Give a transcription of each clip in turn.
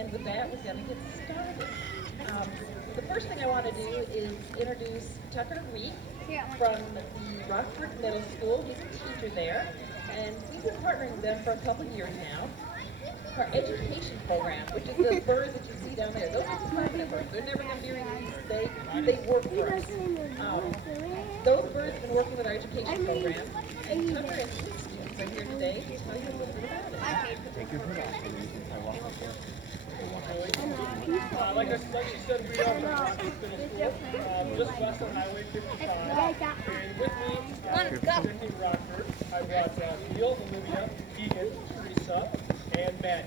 And with that, we're going to get started. The first thing I want to do is introduce Tucker Reek from the Raptor Middle School. He's a teacher there, and we've been partnering with them for a couple of years now. Our education program, which is the birds that you see down there. Those are permanent birds. They're never going to be released. They work for us. Those birds have been working with our education program, and Tucker and his students are here today to tell you a little bit about it. Take your hood off and I walk up there. Like she said, we are from Raptor Middle School, just west of Highway 55. And with me, Directing Raptor, I brought Neil, Olivia, Keegan, Teresa, and Matt.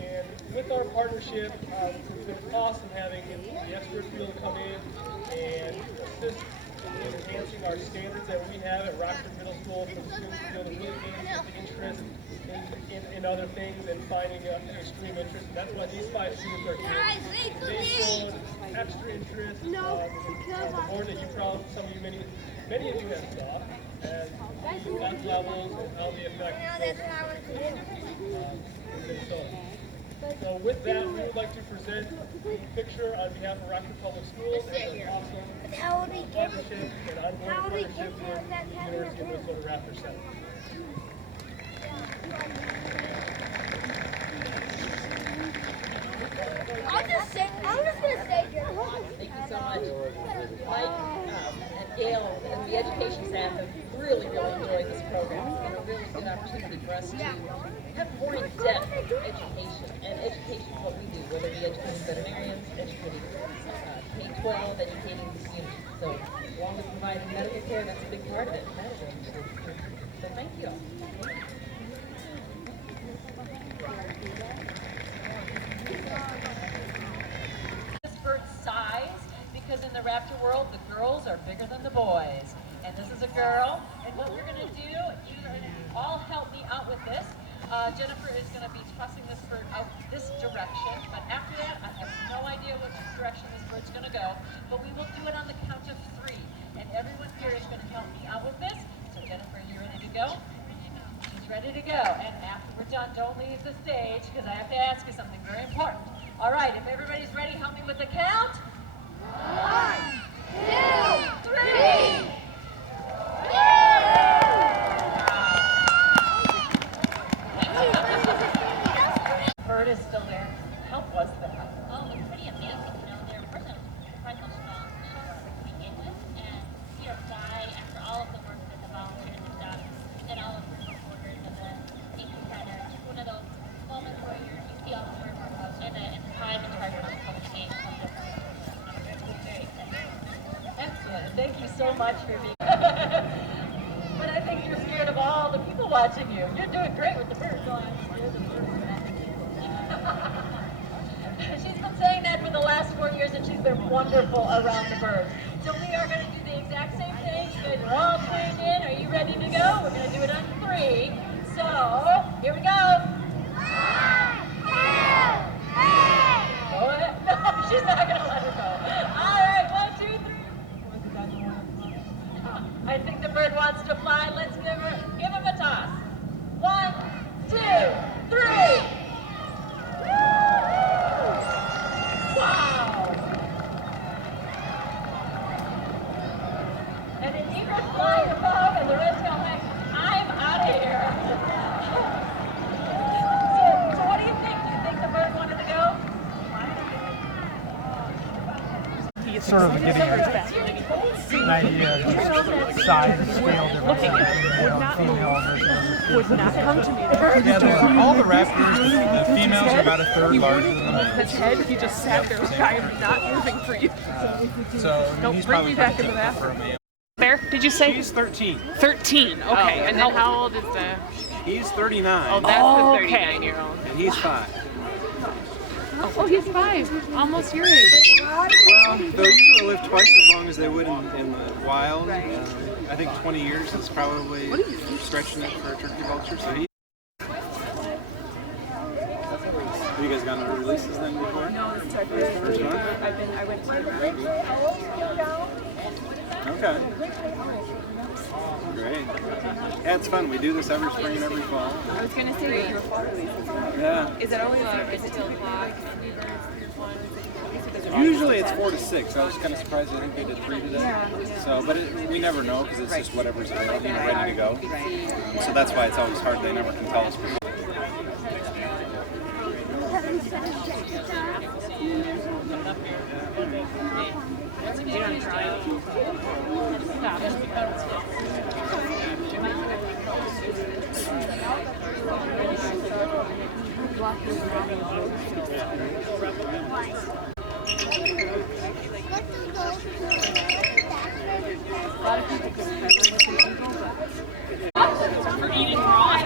And with our partnership, it's been awesome having the expert field come in and assist in enhancing our standards that we have at Raptor Middle School for the students to be able to really gain interest in other things and finding extreme interest. And that's why these 5 students are here. They showed extra interest on the board that you probably, many of you have saw, and the fun levels and how they affect so with that, we would like to present the picture on behalf of Raptor Public Schools as an awesome partnership and ongoing partnership with the University of Minnesota Raptor Center. I'm just going to say, Jeremy. Thank you so much. Mike and Gail and the education staff have really enjoyed this program. It's been a really good opportunity for us to have more in-depth education. And education is what we do, whether we educate veterinarians, educating K-12, educating the students. So along with providing medical care, that's a big part of it. So thank you. Size, because in the Raptor world, the girls are bigger than the boys. And this is a girl, and what we're going to do, you're going to all help me out with this. Jennifer is going to be tossing this bird out this direction, but after that, I have no idea which direction this bird's going to go, but we will do it on the count of 3, and everyone here is going to help me out with this. So Jennifer, are you ready to go? She's ready to go, and after we're done, don't leave the stage, because I have to ask you something very important. All right, if everybody's ready, help me with the count. 1, 2, 3. Bird is still there. How was that? Oh, it was pretty amazing. You know, their person quite so strong to begin with, and see her fly after all of the work that the volunteers have done, and all of the supporters and the teachers had just one of those moments where you see all the work and the time and charge of the game. Excellent. Thank you so much for being But I think you're scared of all the people watching you. You're doing great with the birds. Oh, I'm scared of the birds. She's been saying that for the last 4 years, and she's been wonderful around the birds. So we are going to do the exact same thing. You guys are all tuned in. Are you ready to go? We're going to do it on 3. So, here we go. 1, 2, 3. Go ahead. No, she's not going to let her go. All right, 1, 2, 3. I think the bird wants to fly. Let's give him a toss. 1, 2, 3. Wow! And an eagle flying above, and the rest go like, I'm out of here. So what do you think? Do you think the bird wanted to go? It's sort of getting an idea of size and scale difference between female versus would not come to me. yeah, all the raptors, the females are about a third larger than the males. His head, he just sat there like, I am not moving for you. So Don't he's bring probably me back in pretty the typical for a bathroom. male. There, did you say? He's 13. 13, okay. And then how old is the... He's 39. Oh, that's the 39-year-old. And he's 5. Oh, he's 5. Almost your age. Well, they'll usually live twice as long as they would in the wild. I think 20 years is probably stretching it for a turkey vulture. So have you guys gotten the releases then before? No, this is our first time. I went to Okay. Great. Yeah, it's fun. We do this every spring and every fall. I was gonna say, Yeah. is it always is it 2 o'clock? Usually it's 4 to 6. I was kind of surprised. I think they did 3 today. So, but we never know because it's just whatever's available, ready to go. So that's why it's always hard. They never can tell us. For eating raw.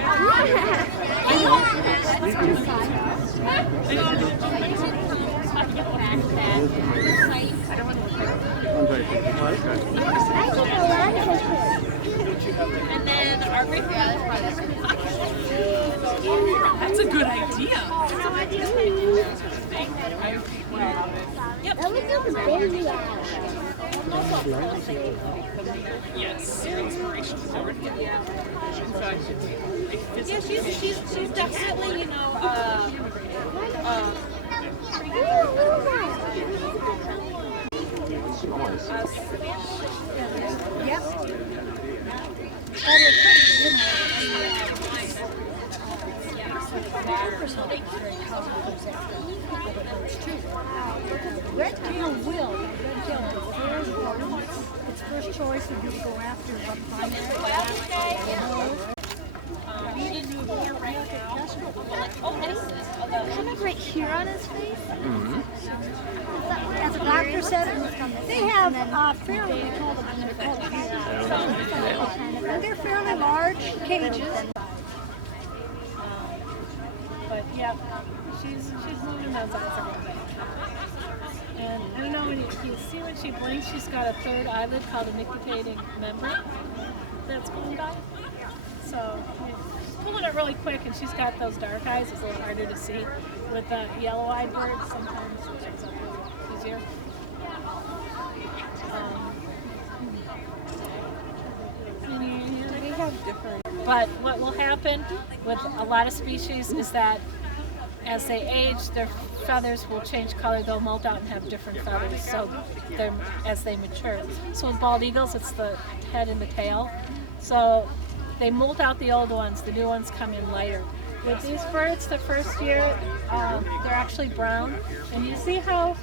And then our great that's a good idea. Yep. Yes, inspiration. Yeah, she's definitely, you know, Red tail will. Red tail prefers bottom. Its first choice would be to go after the kind of right here on his face. As the doctor said, they have fairly, we call them, they're fairly large cages. But yeah, she's moving those eyes around. And you know, when you see when she blinks, she's got a third eyelid called a nictitating membrane that's going by. So she's pulling it really quick, and she's got those dark eyes. It's a little harder to see with the yellow-eyed birds. Sometimes it shows up a little easier. They have different. But what will happen with a lot of species is that as they age, their feathers will change color. They'll molt out and have different feathers. So as they mature. So with bald eagles, it's the head and the tail. So they molt out the old ones. The new ones come in lighter. With these birds, the first year, they're actually brown. And you see how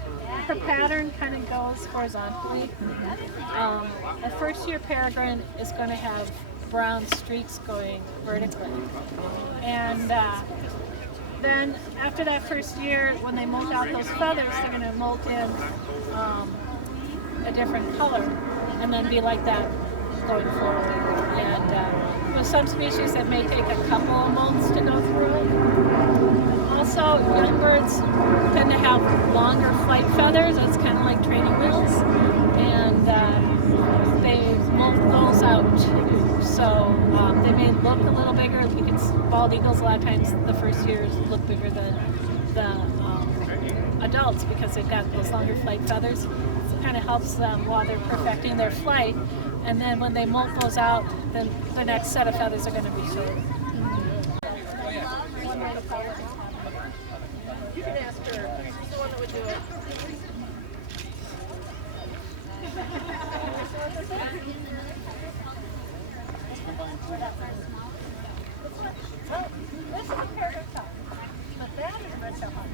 her pattern kind of goes horizontally. A first-year peregrine is going to have brown streaks going vertically. And then after that first year, when they molt out those feathers, they're going to molt in a different color and then be like that going forward. And with some species, it may take a couple of molts to go through. Also, young birds tend to have longer flight feathers. It's kind of like training wheels. And they molt those out. So they may look a little bigger. Bald eagles, a lot of times, the first years look bigger than the adults because they've got those longer flight feathers. So it kind of helps them while they're perfecting their flight. And then when they molt those out, then the next set of feathers are going to be shorter. you can ask her. She's the one that would do it. This is a peregrine top, but that is red tail hawk.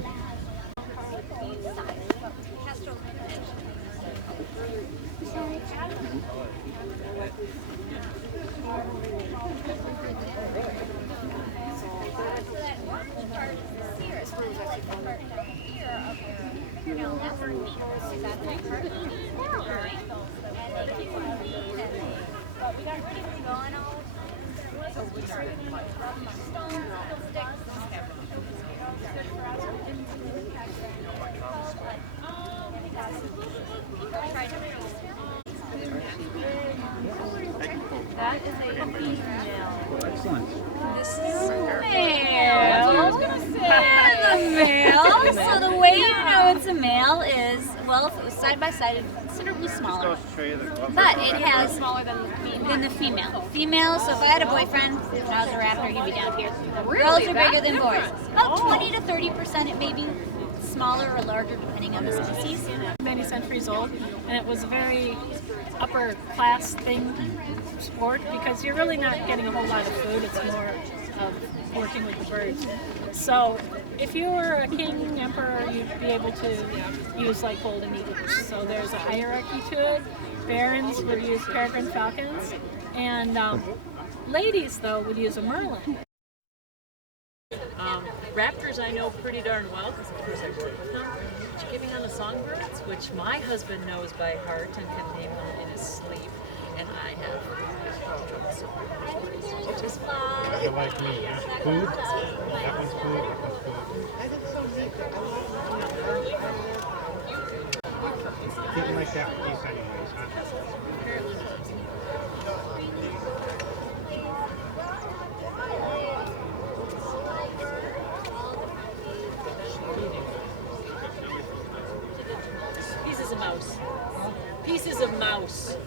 But we got rid of the going out. So we started rubbing stones, little sticks, that is a female. Excellent. This is a male. I was gonna say the male. So the way you know it's a male is, well, if it was side by side, it's considerably smaller. But it has Smaller than the female. Female, so if I had a boyfriend, if I was a raptor, he'd be down here. Really? Girls are bigger That's than boys. interesting. About 20 to 30%, it may be smaller or larger depending on the species. Many centuries old, and it was a very upper class thing, sport, because you're really not getting a whole lot of food. It's more of working with the birds. So if you were a king, emperor, you'd be able to use like golden eagles. So there's a hierarchy to it. Barons would use peregrine falcons, and ladies, though, would use a merlin. Raptors I know pretty darn well because of course I work with them. But you get me on the songbirds, which my husband knows by heart and can name them in his sleep, and I have trouble singing, which is fine. You're like me. Food. That one's food. That one's food. I think so neat. Didn't like that piece anyways, huh? Pieces of mouse. Pieces of mouse.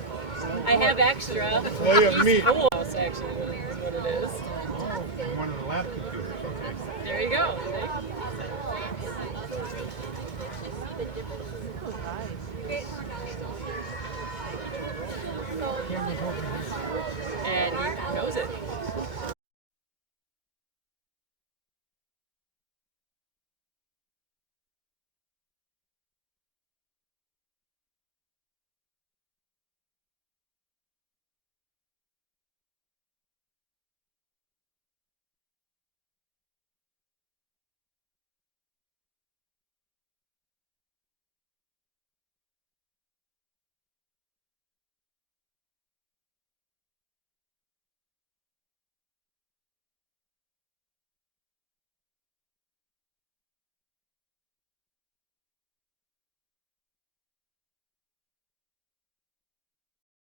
I have extra. Oh, you have meat. Full mouse, actually, is what it is. Oh, one of the lab computers. Okay. There you go. Camera's over here.